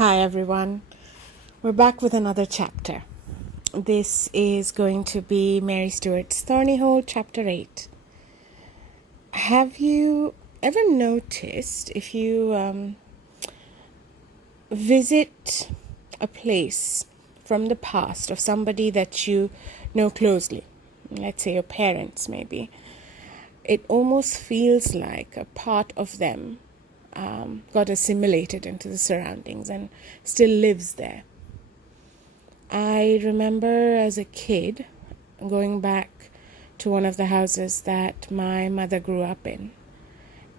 Hi everyone, we're back with another chapter. This is going to be Mary Stewart's Thornyhold, Chapter 8. Have you ever noticed if you visit a place from the past of somebody that you know closely, let's say your parents maybe, it almost feels like a part of them got assimilated into the surroundings and still lives there. I remember as a kid going back to one of the houses that my mother grew up in,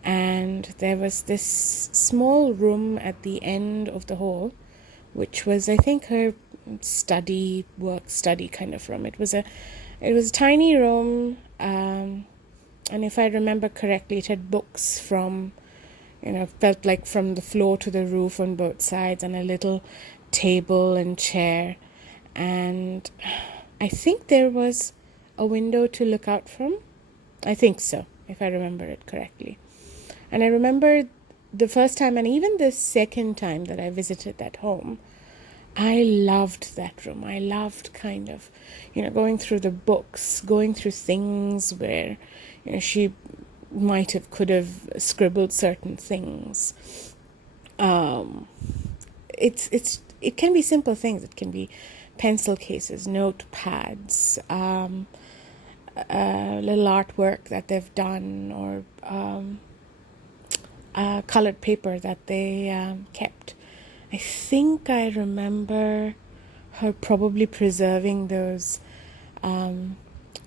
and there was this small room at the end of the hall, which was, I think, her work study kind of room. It was a tiny room, and if I remember correctly, it had books from, felt like from the floor to the roof on both sides, and a little table and chair. And I think there was a window to look out from. I think so, if I remember it correctly. And I remember the first time and even the second time that I visited that home, I loved that room. I loved kind of, going through the books, going through things where, she could have scribbled certain things. It can be simple things. It can be pencil cases, notepads, little artwork that they've done, or colored paper that they kept. I think I remember her probably preserving those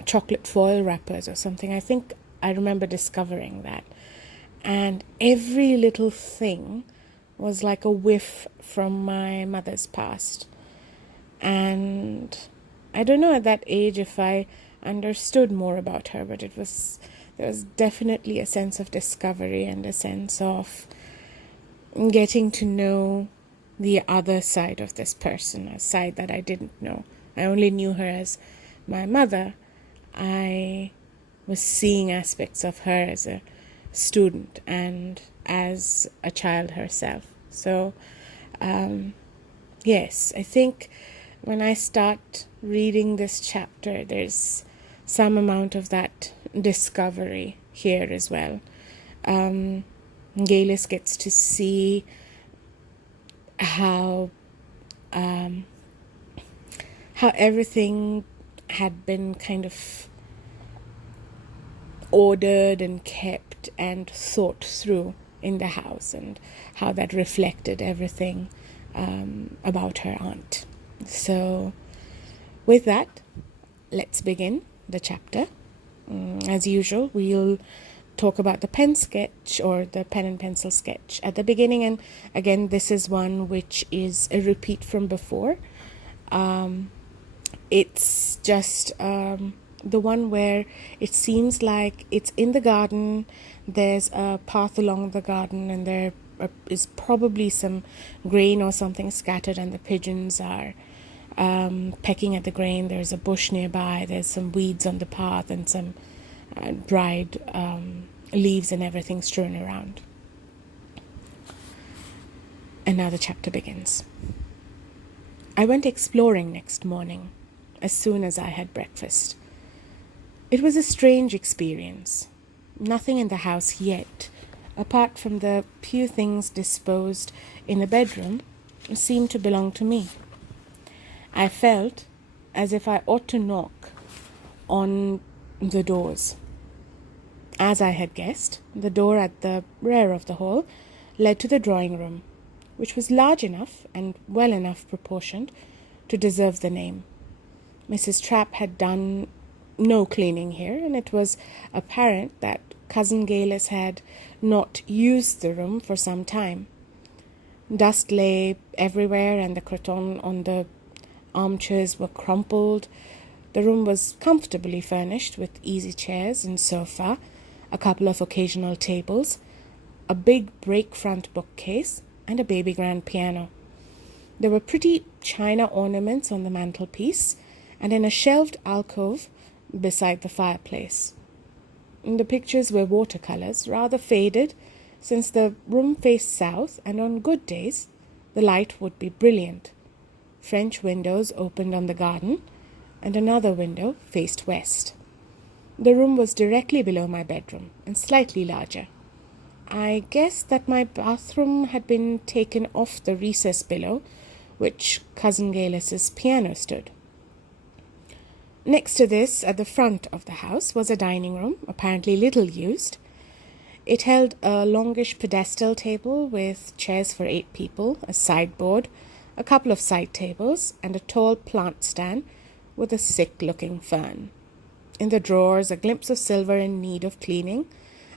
chocolate foil wrappers or something. I think I remember discovering that. And every little thing was like a whiff from my mother's past. And I don't know at that age if I understood more about her, but there was definitely a sense of discovery and a sense of getting to know the other side of this person, a side that I didn't know. I only knew her as my mother. I was seeing aspects of her as a student and as a child herself. So, yes, I think when I start reading this chapter, there's some amount of that discovery here as well. Geillis gets to see how everything had been kind of ordered and kept and thought through in the house, and how that reflected everything about her aunt. So with that, let's begin the chapter. As usual, we'll talk about the pen sketch, or the pen and pencil sketch at the beginning. And again, this is one which is a repeat from before. It's just the one where it seems like it's in the garden. There's a path along the garden, and there is probably some grain or something scattered, and the pigeons are pecking at the grain. There's a bush nearby. There's some weeds on the path, and some dried leaves and everything strewn around. And now the chapter begins. I went exploring next morning, as soon as I had breakfast. It was a strange experience. Nothing in the house yet, apart from the few things disposed in the bedroom, seemed to belong to me. I felt as if I ought to knock on the doors. As I had guessed, the door at the rear of the hall led to the drawing room, which was large enough and well enough proportioned to deserve the name. Mrs. Trapp had done no cleaning here, and it was apparent that Cousin Geillis had not used the room for some time. Dust lay everywhere, and the cretonne on the armchairs were crumpled. The room was comfortably furnished with easy chairs and sofa, a couple of occasional tables, a big break-front bookcase, and a baby grand piano. There were pretty china ornaments on the mantelpiece, and in a shelved alcove beside the fireplace. The pictures were watercolors, rather faded, since the room faced south, and on good days The light would be brilliant. French windows opened on the garden, and another window faced west. The room was directly below my bedroom and slightly larger. I guessed that my bathroom had been taken off the recess below, which Cousin Geillis's piano stood. Next to this, at the front of the house, was a dining room, apparently little used. It held a longish pedestal table with chairs for 8 people, a sideboard, a couple of side tables, and a tall plant stand with a sick-looking fern. In the drawers, a glimpse of silver in need of cleaning,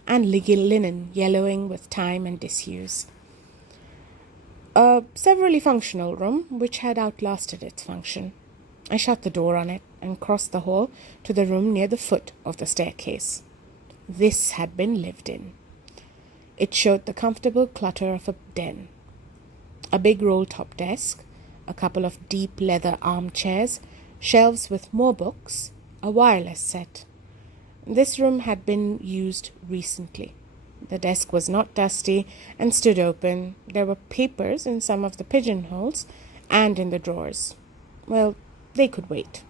and linen yellowing with time and disuse. A severely functional room which had outlasted its function. I shut the door on it and crossed the hall to the room near the foot of the staircase. This had been lived in. It showed the comfortable clutter of a den. A big roll-top desk, a couple of deep leather armchairs, shelves with more books, a wireless set. This room had been used recently. The desk was not dusty and stood open. There were papers in some of the pigeonholes and in the drawers. Well, they could wait.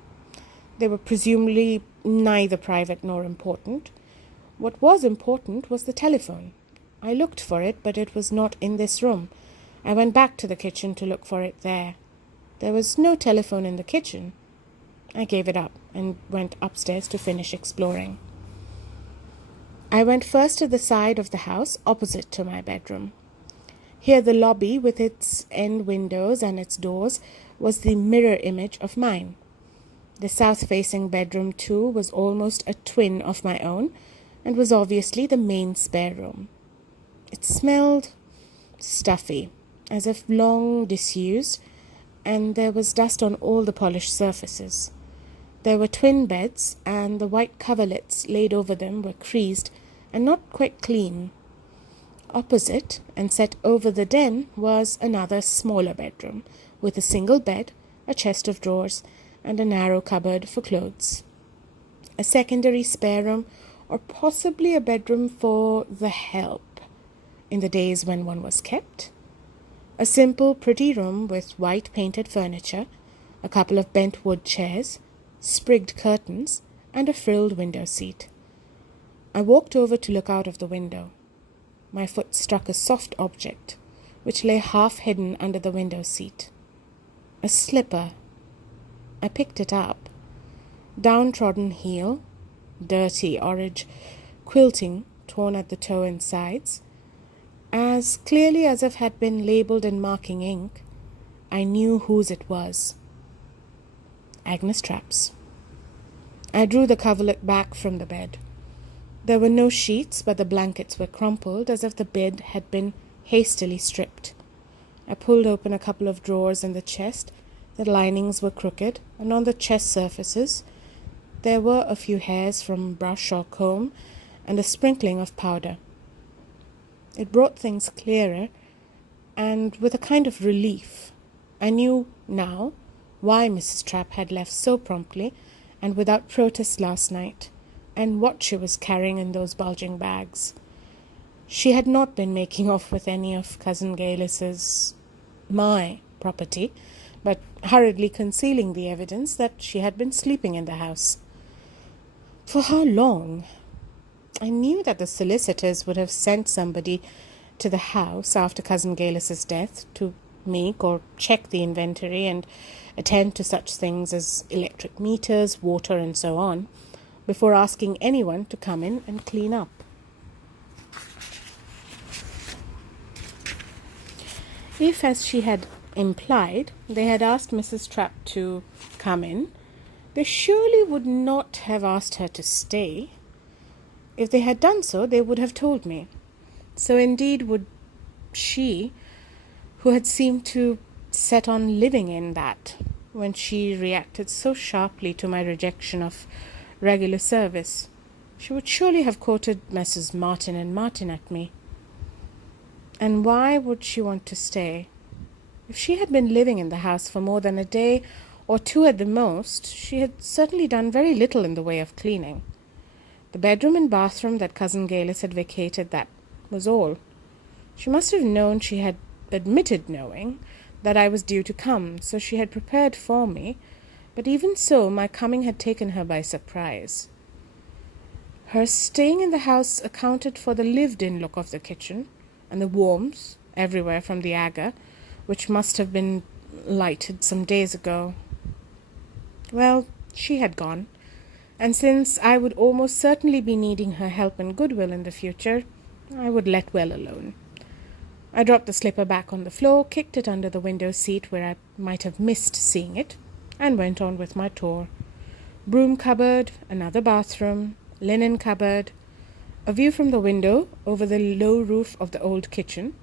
They were presumably neither private nor important. What was important was the telephone. I looked for it, but it was not in this room. I went back to the kitchen to look for it there. There was no telephone in the kitchen. I gave it up and went upstairs to finish exploring. I went first to the side of the house opposite to my bedroom. Here the lobby, with its end windows and its doors, was the mirror image of mine. The south-facing bedroom, too, was almost a twin of my own, and was obviously the main spare room. It smelled stuffy, as if long disused, and there was dust on all the polished surfaces. There were twin beds, and the white coverlets laid over them were creased and not quite clean. Opposite, and set over the den, was another smaller bedroom, with a single bed, a chest of drawers, and a narrow cupboard for clothes. A secondary spare room, or possibly a bedroom for the help, in the days when one was kept. A simple, pretty room with white painted furniture, a couple of bent wood chairs, sprigged curtains, and a frilled window seat. I walked over to look out of the window. My foot struck a soft object, which lay half hidden under the window seat. A slipper. I picked it up. Downtrodden heel, dirty orange quilting torn at the toe and sides. As clearly as if it had been labelled in marking ink, I knew whose it was. Agnes Trapp's. I drew the coverlet back from the bed. There were no sheets, but the blankets were crumpled as if the bed had been hastily stripped. I pulled open a couple of drawers in the chest. The linings were crooked, and on the chest surfaces there were a few hairs from brush or comb, and a sprinkling of powder. It brought things clearer, and with a kind of relief. I knew now why Mrs. Trapp had left so promptly and without protest last night, and what she was carrying in those bulging bags. She had not been making off with any of Cousin Geillis's, my property, but hurriedly concealing the evidence that she had been sleeping in the house. For how long? I knew that the solicitors would have sent somebody to the house after Cousin Geillis's death to make or check the inventory and attend to such things as electric meters, water, and so on, before asking anyone to come in and clean up. If, as she had implied, they had asked Mrs. Trapp to come in, they surely would not have asked her to stay. If they had done so, they would have told me. So indeed would she, who had seemed to set on living in that, when she reacted so sharply to my rejection of regular service. She would surely have quoted Messrs. Martin and Martin at me. And why would she want to stay? If she had been living in the house for more than a day or two at the most, she had certainly done very little in the way of cleaning. The bedroom and bathroom that Cousin Geillis had vacated, that was all. She must have known she had admitted knowing that I was due to come, so she had prepared for me, but even so, my coming had taken her by surprise. Her staying in the house accounted for the lived-in look of the kitchen, and the warmth everywhere from the aga, which must have been lighted some days ago. Well, she had gone, and since I would almost certainly be needing her help and goodwill in the future, I would let well alone. I dropped the slipper back on the floor, kicked it under the window seat where I might have missed seeing it, and went on with my tour. Broom cupboard, another bathroom, linen cupboard, a view from the window over the low roof of the old kitchen,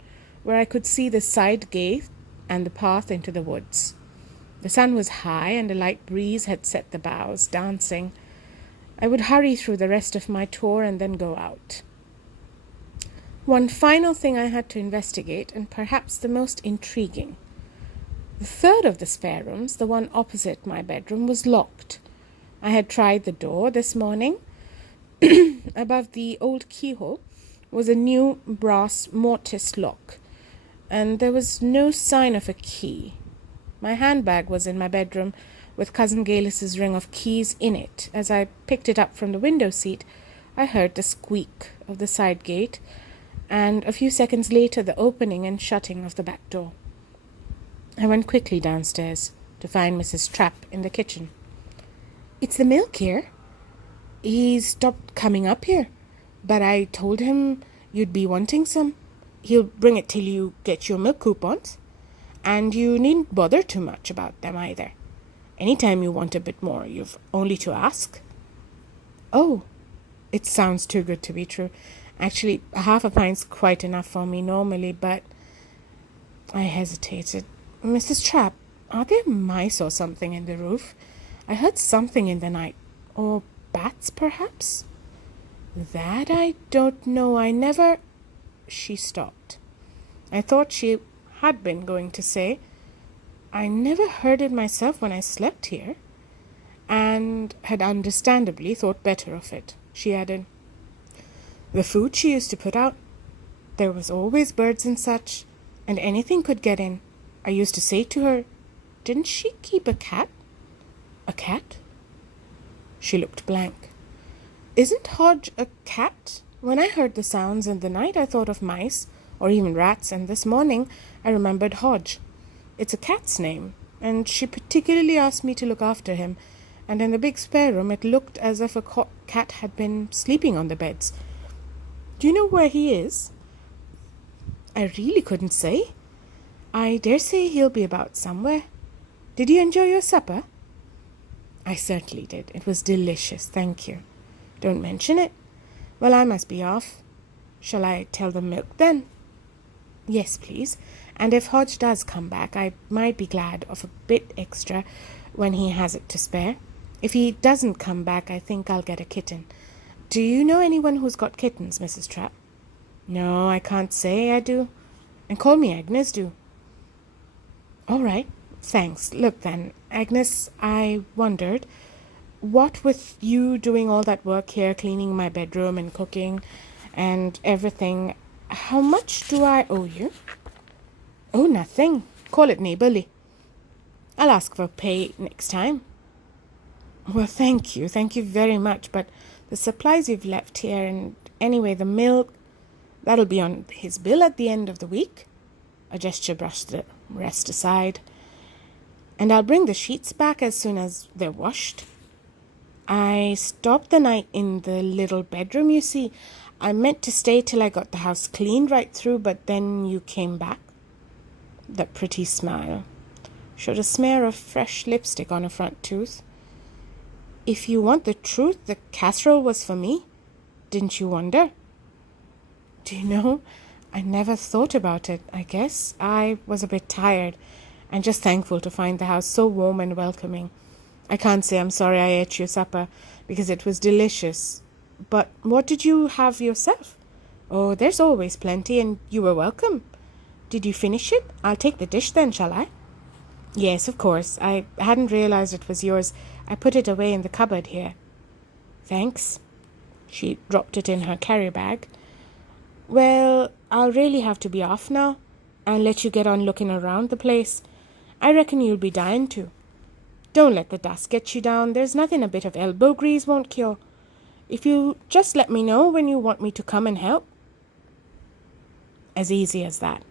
where I could see the side gate and the path into the woods. The sun was high, and a light breeze had set the boughs dancing. I would hurry through the rest of my tour and then go out. One final thing I had to investigate, and perhaps the most intriguing. The third of the spare rooms, the one opposite my bedroom, was locked. I had tried the door this morning. Above the old keyhole was a new brass mortise lock, and there was no sign of a key. My handbag was in my bedroom, with Cousin Geillis's ring of keys in it. As I picked it up from the window seat, I heard the squeak of the side gate, and a few seconds later the opening and shutting of the back door. I went quickly downstairs to find Mrs. Trapp in the kitchen. "It's the milk here. He's stopped coming up here, but I told him you'd be wanting some. He'll bring it till you get your milk coupons, and you needn't bother too much about them either. Anytime you want a bit more, you've only to ask." "Oh, it sounds too good to be true. Actually, half a pint's quite enough for me normally, but..." I hesitated. "Mrs. Trapp, are there mice or something in the roof? I heard something in the night. Or bats, perhaps?" "That I don't know. I never..." She stopped. I thought she had been going to say, "I never heard it myself when I slept here," and had understandably thought better of it. She added, "The food she used to put out, there was always birds and such, and anything could get in. I used to say to her, 'Didn't she keep a cat?'" "A cat?" She looked blank. "Isn't Hodge a cat? When I heard the sounds in the night, I thought of mice, or even rats, and this morning I remembered Hodge. It's a cat's name, and she particularly asked me to look after him, and in the big spare room it looked as if a cat had been sleeping on the beds. Do you know where he is?" "I really couldn't say. I dare say he'll be about somewhere. Did you enjoy your supper?" "I certainly did. It was delicious, thank you." "Don't mention it. Well, I must be off. Shall I tell the milk then?" "Yes, please. And if Hodge does come back, I might be glad of a bit extra when he has it to spare. If he doesn't come back, I think I'll get a kitten. Do you know anyone who's got kittens, Mrs. Trapp?" "No, I can't say I do. And call me Agnes, do." "All right, thanks. Look then, Agnes, I wondered, what with you doing all that work here, cleaning my bedroom and cooking and everything, how much do I owe you?" "Oh, nothing. Call it neighborly. I'll ask for pay next time." "Well, thank you very much, but the supplies you've left here, and anyway, the milk, that'll be on his bill at the end of the week." A gesture brushed the rest aside. "And I'll bring the sheets back as soon as they're washed. I stopped the night in the little bedroom, you see. I meant to stay till I got the house cleaned right through, but then you came back." That pretty smile showed a smear of fresh lipstick on her front tooth. "If you want the truth, the casserole was for me. Didn't you wonder?" "Do you know, I never thought about it. I guess I was a bit tired, and just thankful to find the house so warm and welcoming. I can't say I'm sorry I ate your supper, because it was delicious. But what did you have yourself?" "Oh, there's always plenty, and you were welcome. Did you finish it? I'll take the dish then, shall I?" "Yes, of course. I hadn't realized it was yours. I put it away in the cupboard here." "Thanks." She dropped it in her carry bag. "Well, I'll really have to be off now. and let you get on looking around the place. I reckon you'll be dying to. Don't let the dust get you down. There's nothing a bit of elbow grease won't cure. If you just let me know when you want me to come and help." As easy as that.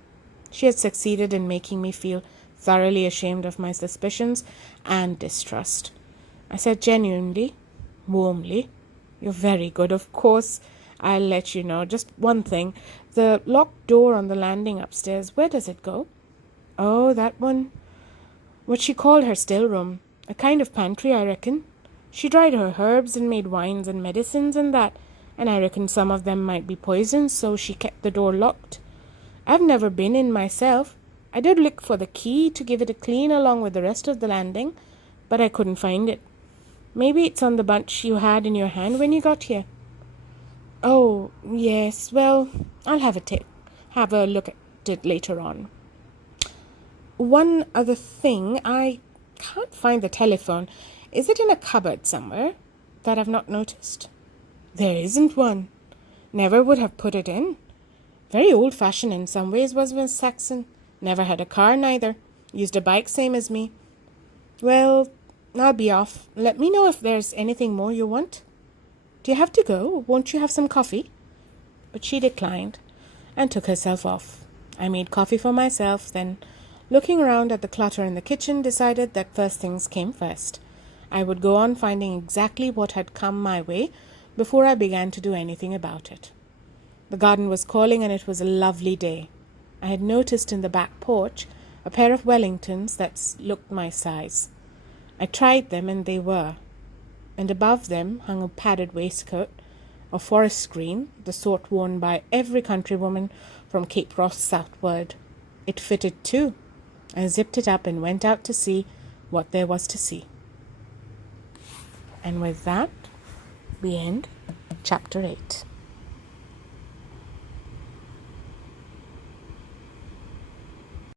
She had succeeded in making me feel thoroughly ashamed of my suspicions and distrust. I said genuinely, warmly, "You're very good, of course. I'll let you know. Just one thing. The locked door on the landing upstairs, where does it go?" "Oh, that one. What she called her still room. A kind of pantry, I reckon. She dried her herbs and made wines and medicines and that, and I reckon some of them might be poisons, so she kept the door locked. I've never been in myself. I did look for the key to give it a clean along with the rest of the landing, but I couldn't find it. Maybe it's on the bunch you had in your hand when you got here." "Oh, yes, well, I'll have a look at it later on. One other thing, I can't find the telephone. Is it in a cupboard somewhere that I've not noticed?" "There isn't one. Never would have put it in. Very old-fashioned in some ways was Miss Saxon. Never had a car neither. Used a bike same as me. Well, I'll be off. Let me know if there's anything more you want." "Do you have to go? Won't you have some coffee?" But she declined and took herself off. I made coffee for myself, then, looking around at the clutter in the kitchen, decided that first things came first. I would go on finding exactly what had come my way before I began to do anything about it. The garden was calling, and it was a lovely day. I had noticed in the back porch a pair of Wellingtons that looked my size. I tried them, and they were. And above them hung a padded waistcoat, a forest green, the sort worn by every countrywoman from Cape Ross southward. It fitted too. I zipped it up and went out to see what there was to see. And with that, we end chapter 8.